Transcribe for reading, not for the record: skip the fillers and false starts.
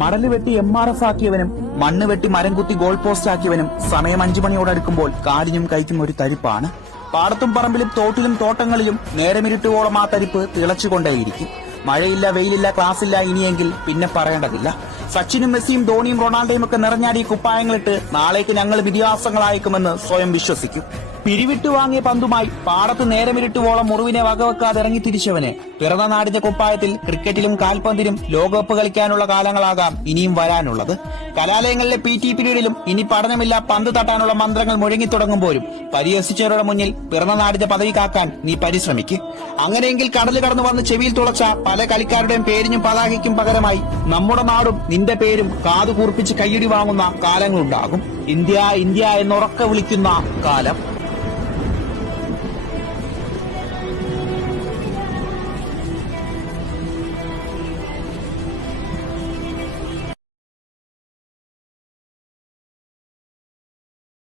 മടല് വെട്ടി MRF ആക്കിയവനും മണ്ണ് വെട്ടി മരം കുത്തി ഗോൾ പോസ്റ്റ് ആക്കിയവനും സമയം 5 മണിയോടടുക്കുമ്പോൾ കാലിനും കൈക്കും ഒരു തരിപ്പാണ്. പാടത്തും പറമ്പിലും തോട്ടിലും തോട്ടങ്ങളിലും നേരമിരുട്ടുവോളം ആ തരിപ്പ് തിളച്ചുകൊണ്ടേയിരിക്കും. മഴയില്ല, വെയിലില്ല, ക്ലാസ്സില്ല ഇനിയെങ്കിൽ പിന്നെ പറയേണ്ടതില്ല. സച്ചിനും മെസ്സിയും ധോണിയും റൊണാൾഡോയും ഒക്കെ നിറഞ്ഞാടിയ കുപ്പായങ്ങളിട്ട് നാളേക്ക് ഞങ്ങൾ ഇതിഹാസങ്ങളായേക്കുമെന്ന് സ്വയം വിശ്വസിക്കും. പിരിവിട്ടു വാങ്ങിയ പന്തുമായി പാടത്ത് നേരമിരുട്ടുവോളം മുറിവിനെ വകവെക്കാതെ ഇറങ്ങി തിരിച്ചവന് പിറന്ന നാടിന്റെ കുപ്പായത്തിൽ ക്രിക്കറ്റിലും കാൽപന്തിലും ലോകകപ്പ് കളിക്കാനുള്ള കാലങ്ങളാകാം ഇനിയും വരാനുള്ളത്. കലാലയങ്ങളിലെ PT പീരീഡിലും ഇനി പഠനമില്ല, പന്ത് തട്ടാനുള്ള മന്ത്രങ്ങൾ മുഴങ്ങിത്തുടങ്ങുമ്പോഴും പരിഹസിച്ചവരുടെ മുന്നിൽ പിറന്ന നാടിന്റെ പദവി കാക്കാൻ നീ പരിശ്രമിക്ക്. അങ്ങനെയെങ്കിൽ കടല് കടന്നു വന്ന് ചെവിയിൽ തുളച്ച പല കളിക്കാരുടെയും പേരിനും പതാകയ്ക്കും പകരമായി നമ്മുടെ നാടും നിന്റെ പേരും കാതു കൂർപ്പിച്ച് കയ്യടി വാങ്ങുന്ന കാലങ്ങളുണ്ടാകും. ഇന്ത്യ ഇന്ത്യ എന്നുറക്കെ വിളിക്കുന്ന കാലം.